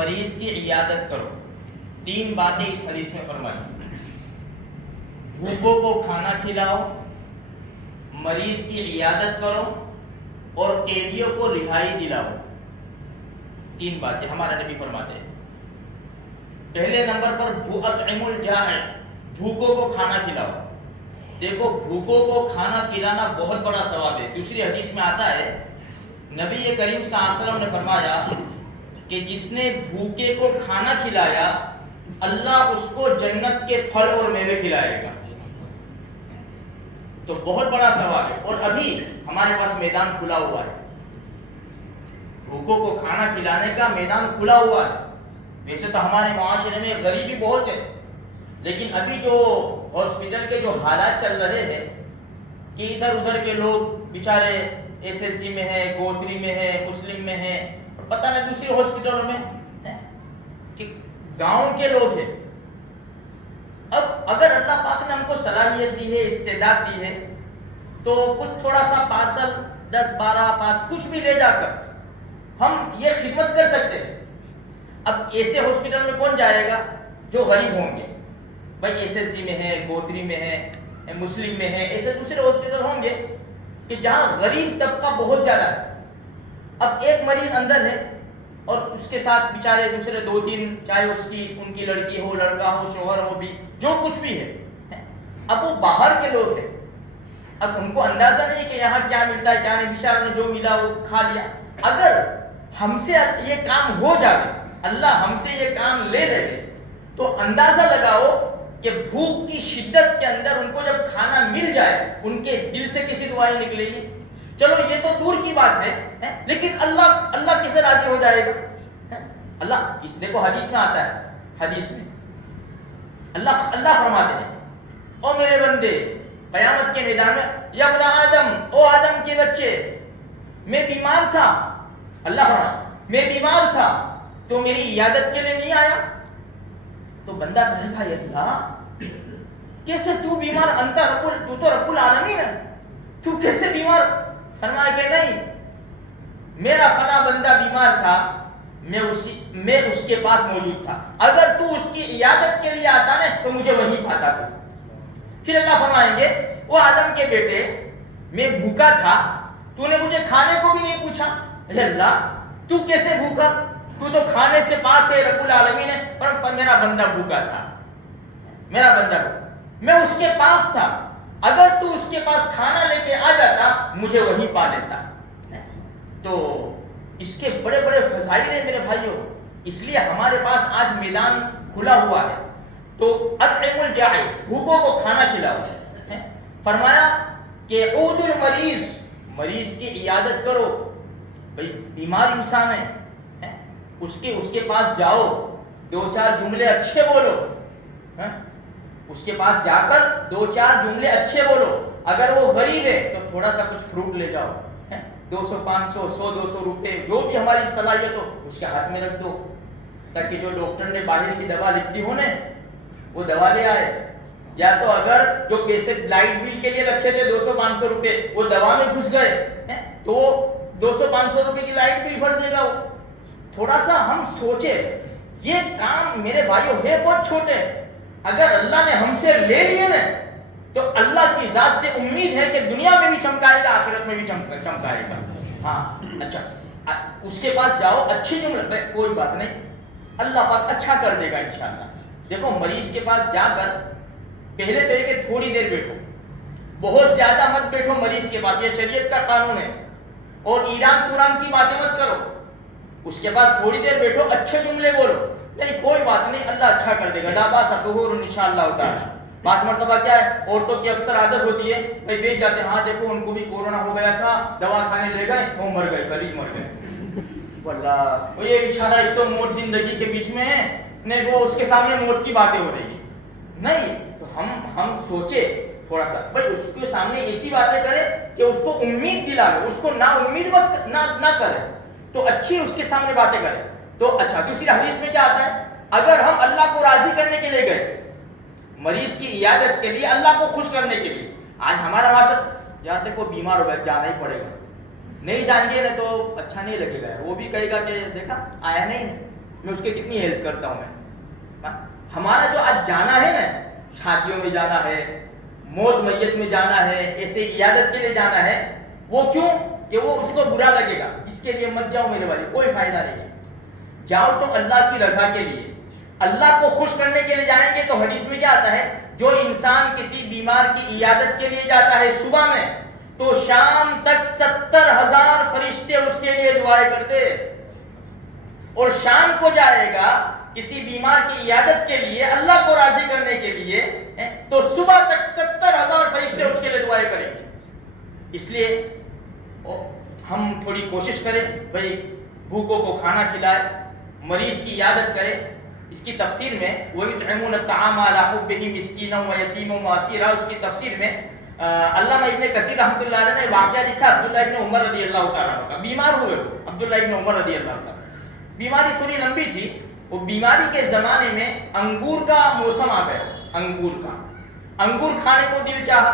مریض کی عیادت کرو. 3 باتیں اس حدیث میں فرمائی. بھوکوں کو کھانا کھلاؤ، مریض کی عیادت کرو اور قیدیوں کو رہائی دلاؤ. 3 باتیں ہمارا نبی فرماتے ہیں. پہلے نمبر پر اطعموا الجائع، بھوکوں کو کھانا کھلاؤ. دیکھو بھوکوں کو کھانا کھلانا بہت بڑا ثواب ہے. دوسری حدیث میں آتا ہے نبی کریم صلی اللہ علیہ وسلم نے فرمایا کہ جس نے بھوکے کو کھانا کھلایا اللہ اس کو جنت کے پھل اور میوے کھلائے گا. تو بہت بڑا ثواب ہے. اور ابھی ہمارے پاس میدان کھلا ہوا ہے، بھوکوں کو کھانا کھلانے کا میدان کھلا ہوا ہے. ویسے تو ہمارے معاشرے میں غریبی بہت ہے، لیکن ابھی جو ہاسپٹل کے جو حالات چل رہے ہیں کہ ادھر ادھر کے لوگ بیچارے ایس ایس سی میں ہیں، گوتری میں ہیں، مسلم میں ہیں، اور پتہ نہیں دوسری ہاسپٹلوں میں کہ گاؤں کے لوگ ہیں. اب اگر اللہ پاک نے ہم کو صلاحیت دی ہے، استعداد دی ہے، تو کچھ تھوڑا سا پارسل 10-12 کچھ بھی لے جا کر ہم یہ خدمت کر سکتے ہیں. اب ایسے ہاسپٹل میں کون جائے گا جو غریب ہوں گے؟ بھائی ایس ایس سی میں ہے، گوتری میں ہے، مسلم میں ہے، ایسے دوسرے ہاسپٹل ہوں گے کہ جہاں غریب طبقہ بہت زیادہ ہے. اب ایک مریض اندر ہے اور اس کے ساتھ بیچارے دوسرے 2-3، چاہے ان کی لڑکی ہو، لڑکا ہو، شوہر ہو، بھی جو کچھ بھی ہے. اب وہ باہر کے لوگ ہیں، اب ان کو اندازہ نہیں کہ یہاں کیا ملتا ہے کیا نہیں، بیچاروں نے جو ملا وہ کھا لیا. اگر ہم سے یہ کام ہو جائے، اللہ ہم سے یہ کام لے لے تو اندازہ لگاؤ کہ بھوک کی شدت کے اندر ان کو جب کھانا مل جائے ان کے دل سے کسی دعائیں نکلے گی. چلو یہ تو دور کی بات ہے، لیکن اللہ کسے راضی ہو جائے گا؟ اللہ اس دیکھو حدیث میں آتا ہے، حدیث میں اللہ فرماتے ہیں او میرے بندے قیامت کے میدان میں، یا ابن آدم، او آدم کے بچے، میں بیمار تھا. اللہ فرماتا میں بیمار تھا تو میری عیادت کے لیے نہیں آیا. تو بندہ کہے گا یا اللہ کیسے تو بیمار، تو تو رب العالمین ہے، تو کیسے بیمار؟ فرمایا کہ نہیں، میرا فلاں بندہ بیمار تھا، میں اس کے پاس موجود تھا. اگر تو اس کی عیادت کے لیے آتا نا تو مجھے وہیں پاتا تھا. پھر اللہ فرمائیں گے وہ آدم کے بیٹے میں بھوکا تھا، تو نے مجھے کھانے کو بھی نہیں پوچھا. اے اللہ تو کیسے بھوکا؟ تو تو کھانے سے پاک ہے، رب العالمین ہے. پر میرا بندہ بھوکا تھا، میرا بندہ میں اس کے پاس تھا، اگر تو اس کے پاس کھانا لے کے آ جاتا مجھے وہیں پا لیتا. تو اس کے بڑے بڑے فضائل ہیں میرے بھائیوں. اس لیے ہمارے پاس آج میدان کھلا ہوا ہے. تو اطعموا الجائع، بھوکوں کو کھانا کھلاؤ. فرمایا کہ عود المریض، مریض کی عیادت کرو. بھئی بیمار انسان ہے، اس کے پاس جاؤ، 2-4 جملے اچھے بولو. اس کے پاس جا کر 2-4 جملے اچھے بولو. اگر وہ غریب ہے تو تھوڑا سا کچھ فروٹ لے جاؤ، 200 500 100 200 روپے جو بھی ہماری صلاحیت ہو اس کے ہاتھ میں رکھ دو، تاکہ جو ڈاکٹر نے باہر کی دوا لکھی ہو نا وہ دوا لے آئے. یا تو اگر جو پیسے لائٹ بل کے لیے رکھے تھے 200 500 روپے وہ دوا میں گھس گئے تو وہ 200 500 روپے کی لائٹ بل بھر دے گا. وہ تھوڑا سا ہم سوچے، یہ کام میرے بھائیوں ہے بہت چھوٹے. اگر اللہ نے ہم سے لے لیے نا تو اللہ کی ذات سے امید ہے کہ دنیا میں بھی چمکائے گا، آخرت میں بھی چمکائے گا. ہاں اچھا اس کے پاس جاؤ، اچھی جملے، کوئی بات نہیں، اللہ پاک اچھا کر دے گا انشاءاللہ. دیکھو مریض کے پاس جا کر پہلے تو یہ کہ تھوڑی دیر بیٹھو، بہت زیادہ مت بیٹھو مریض کے پاس، یہ شریعت کا قانون ہے. اور ایران توران کی باتیں مت کرو. اس کے پاس تھوڑی دیر بیٹھو، اچھے جملے بولو. نہیں کوئی بات نہیں، اللہ اچھا کر دے گا، لا باس طہور انشاءاللہ تعالی. بعض مرتبہ کیا ہے، عورتوں کی اکثر عادت ہوتی ہے بھائی بیچ جاتے ہیں، ہاں دیکھو ان کو بھی کورونا ہو گیا تھا، دوا کھانے لے گئے وہ مر گئے، کلیج مر گئے. واللہ وہ یہ بیچارہ ایک تو موت زندگی کے بیچ میں ہے، نہیں وہ اس کے سامنے موت کی باتیں ہو رہی ہیں. نہیں تو ہم سوچے تھوڑا سا، بھائی اس کے سامنے ایسی باتیں کرے کہ اس کو امید دلا لو، اس کو نا امید نہ کرے، تو اچھی اس کے سامنے باتیں کرے. تو اچھا دوسری حدیث میں کیا آتا ہے، اگر ہم اللہ کو راضی کرنے کے لیے گئے، مریض کی عیادت کے لیے، اللہ کو خوش کرنے کے لیے. آج ہمارا معاشرہ یہاں تک وہ بیمار ہو گیا جانا ہی پڑے گا، نہیں جائیں گے نا تو اچھا نہیں لگے گا. وہ بھی کہے گا کہ دیکھا آیا نہیں. میں اس کی کتنی ہیلپ کرتا ہوں میں. ہمارا جو آج جانا ہے نا، شادیوں میں جانا ہے، موت میت میں جانا ہے، ایسے عیادت کے لیے جانا ہے، وہ کیوں کہ وہ اس کو برا لگے گا. اس کے لیے مت جاؤ میرے بھائی، کوئی فائدہ نہیں ہے. جاؤ تو اللہ کی رضا کے لیے، اللہ کو خوش کرنے کے لیے جائیں گے. تو حدیث میں کیا آتا ہے، جو انسان کسی بیمار کی عیادت کے لیے جاتا ہے صبح میں، تو شام تک 70,000 فرشتے اس کے لیے دعائیں کرتے. اور شام کو جائے گا کسی بیمار کی عیادت کے لیے، اللہ کو راضی کرنے کے لیے، تو صبح تک 70,000 فرشتے اس کے لیے دعائیں کریں گے. اس لیے ہم تھوڑی کوشش کریں بھائی، بھوکوں کو کھانا کھلائے، مریض کی عیادت کرے. اس کی تفسیر میں وَيُطْعِمُونَ الطَّعَامَ عَلَىٰ حُبِّهِ مِسْكِينًا وَيَتِيمًا وَأَسِيرًا، اس کی تفسیر میں علامہ ابن کثیر رحمۃ اللہ علیہ نے واقعہ لکھا عبداللہ ابن عمر رضی اللہ تعالیٰ عنہ کا. بیمار ہوئے عبداللہ ابن عمر رضی اللہ تعالیٰ، بیماری تھوڑی لمبی تھی. وہ بیماری کے زمانے میں انگور کا موسم آ گیا. انگور کھانے کو دل چاہا،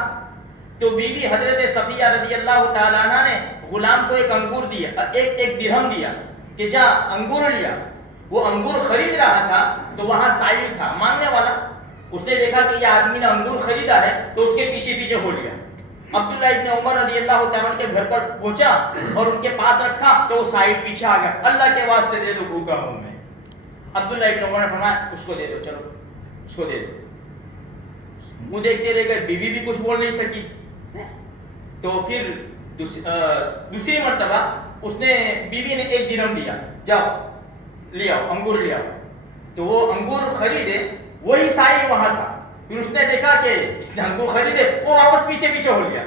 تو بیوی حضرت صفیہ رضی اللہ تعالیٰ عنہ نے غلام کو ایک انگور دیا، ایک درہم دیا کہ جا انگور لیا. وہ انگور خرید رہا تھا تو وہاں سائل تھا مانگنے والا، اس نے دیکھا کہ یہ آدمی نے انگور خریدا ہے تو اس کے پیچھے پیچھے ہو لیا. عبداللہ ابن عمر رضی اللہ تعالیٰ عنہ کے گھر پر پہنچا اور ان کے پاس رکھا تو وہ سائل پیچھے آ گیا. اللہ کے واسطے دے دو، بھوکا ہوں میں. عبداللہ ابن عمر نے فرمایا اس کو دے دو، چلو اس کو دے دو. منہ دیکھتے رہ گئے، بیوی بھی کچھ بول نہیں سکی. تو پھر دوسری مرتبہ اس نے، بیوی نے ایک درہم دیا، جاؤ لے آؤ انگور لے آؤ. تو وہ انگور خریدے، وہی سائل وہاں تھا. پھر اس نے دیکھا کہ اس نے انگور خریدے، وہ واپس پیچھے پیچھے ہو لیا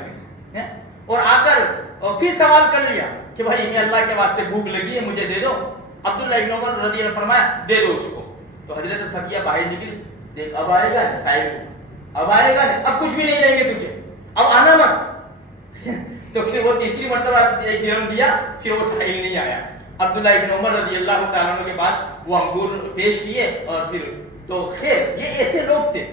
اور آ کر پھر سوال کر لیا کہ بھائی میں اللہ کے واسطے بھوک لگی ہے، مجھے دے دو. عبداللہ ابن عمر رضی اللہ عنہ فرمایا دے دو اس کو. تو حضرت صفیہ باہر نکلی، دیکھ اب آئے گا نہیں سائل کو، اب آئے گا نہیں، اب کچھ بھی نہیں دیں گے تجھے، اب آنا مت. تو پھر وہ تیسری مرتبہ ایک درہم دیا، پھر وہ سائل نہیں آیا. عبداللہ ابن عمر رضی اللہ تعالیٰ عنہ کے پاس وہ انگور پیش کیے اور پھر تو خیر یہ ایسے لوگ تھے.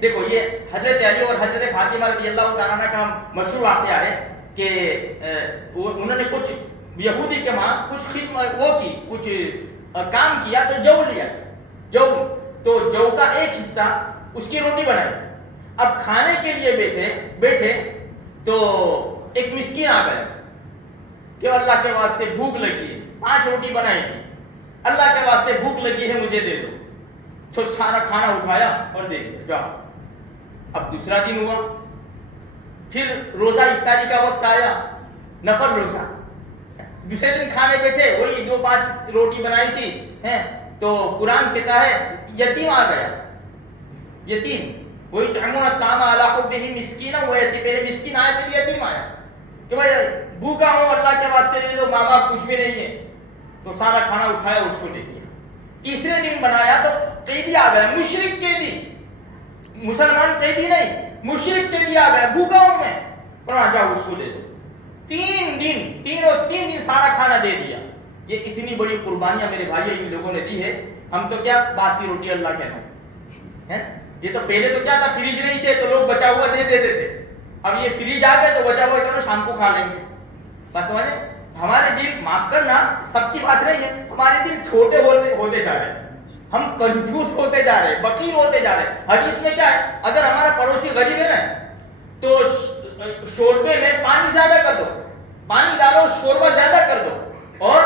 دیکھو یہ حضرت علی اور حضرت فاطمہ رضی اللہ تعالیٰ عنہ کا مشہور واقعہ ہے کہ انہوں نے کچھ یہودی کے وہاں کچھ خدمت وہ کی، کچھ کام کیا تو جو لیا، تو جو کا ایک حصہ اس کی روٹی بنائی. اب کھانے کے لیے بیٹھے تو ایک مسکین آ گیا کہ اللہ کے واسطے بھوک لگی ہے، 5 روٹی بنائی تھی، اللہ کے واسطے بھوک لگی ہے مجھے دے دو. تو سارا کھانا اٹھایا اور دے دیا، جاؤ. اب دوسرا دن ہوا، پھر روزہ افطاری کا وقت آیا، نفل روزہ. دوسرے دن کھانے بیٹھے، وہی 2-5 روٹی بنائی تھی. تو قرآن کہتا ہے یتیم آ گیا، یتیم. وہی تعمون الطعام علی حبہ مسکینا، وہ یتیم، پہلے مسکین آیا پھر یتیم آیا کہ بھائی بھوکا ہوں اللہ کے واسطے دے دو، ماں باپ کچھ بھی نہیں ہے. تو سارا کھانا اٹھایا اس کو دے دیا. تیسرے دن بنایا تو قیدی آ گیا، مشرک قیدی، مسلمان قیدی نہیں، مشرک قیدی آ گیا، بھوکا ہوں میں. فرمایا جاؤ اس کو دے دو. 3 دن سارا کھانا دے دیا. یہ اتنی بڑی قربانیاں میرے بھائی ان لوگوں نے دی ہے. ہم تو کیا باسی روٹی اللہ کے نام. یہ تو پہلے تو کیا تھا، فریج نہیں تھے تو لوگ بچا ہوا دے دیتے تھے. اب یہ فریج آ گئے تو بچا ہوا چلو شام کو کھا لیں گے. بس سمجھے، ہمارے دل، معاف کرنا سب کی بات نہیں ہے، ہمارے دل چھوٹے ہوتے جا رہے ہیں، ہم کنجوس ہوتے جا رہے ہیں، بخیل ہوتے جا رہے ہیں. حدیث میں کیا ہے، اگر ہمارا پڑوسی غریب ہے نا تو شوربے میں پانی زیادہ کر دو، پانی ڈالو، شوربہ زیادہ کر دو اور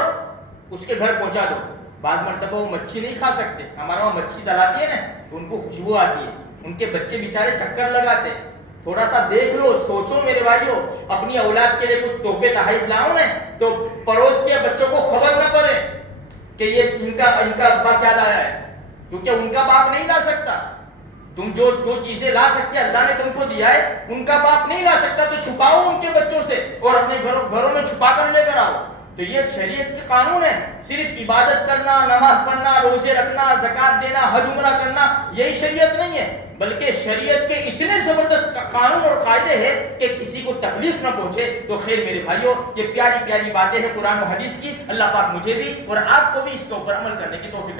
اس کے گھر پہنچا دو. بعض مرتبہ وہ مچھی نہیں کھا سکتے، ہمارا وہاں مچھی دلاتی ہے نا تو ان کو خوشبو آتی ہے، ان کے بچے بیچارے چکر لگاتے. تھوڑا سا دیکھ لو، سوچو میرے بھائیوں، اپنی اولاد کے لیے کچھ تحفے تحائف لاؤ نا تو پڑوس کے بچوں کو خبر نہ پڑے کہ یہ ان کا ابا کیا لایا ہے، کیونکہ ان کا باپ نہیں لا سکتا. تم جو چیزیں لا سکتے اللہ نے تم کو دیا ہے، ان کا باپ نہیں لا سکتا، تو چھپاؤ ان کے بچوں سے اور اپنے گھروں میں چھپا کر لے کر آؤ. تو یہ شریعت کے قانون ہے. صرف عبادت کرنا، نماز پڑھنا، روزے رکھنا، زکوٰۃ دینا، حج عمرہ کرنا یہی شریعت نہیں ہے، بلکہ شریعت کے اتنے زبردست قانون اور قاعدے ہیں کہ کسی کو تکلیف نہ پہنچے. تو خیر میرے بھائیوں، یہ پیاری پیاری باتیں ہیں قرآن و حدیث کی. اللہ پاک مجھے بھی اور آپ کو بھی اس کے اوپر عمل کرنے کی توفیق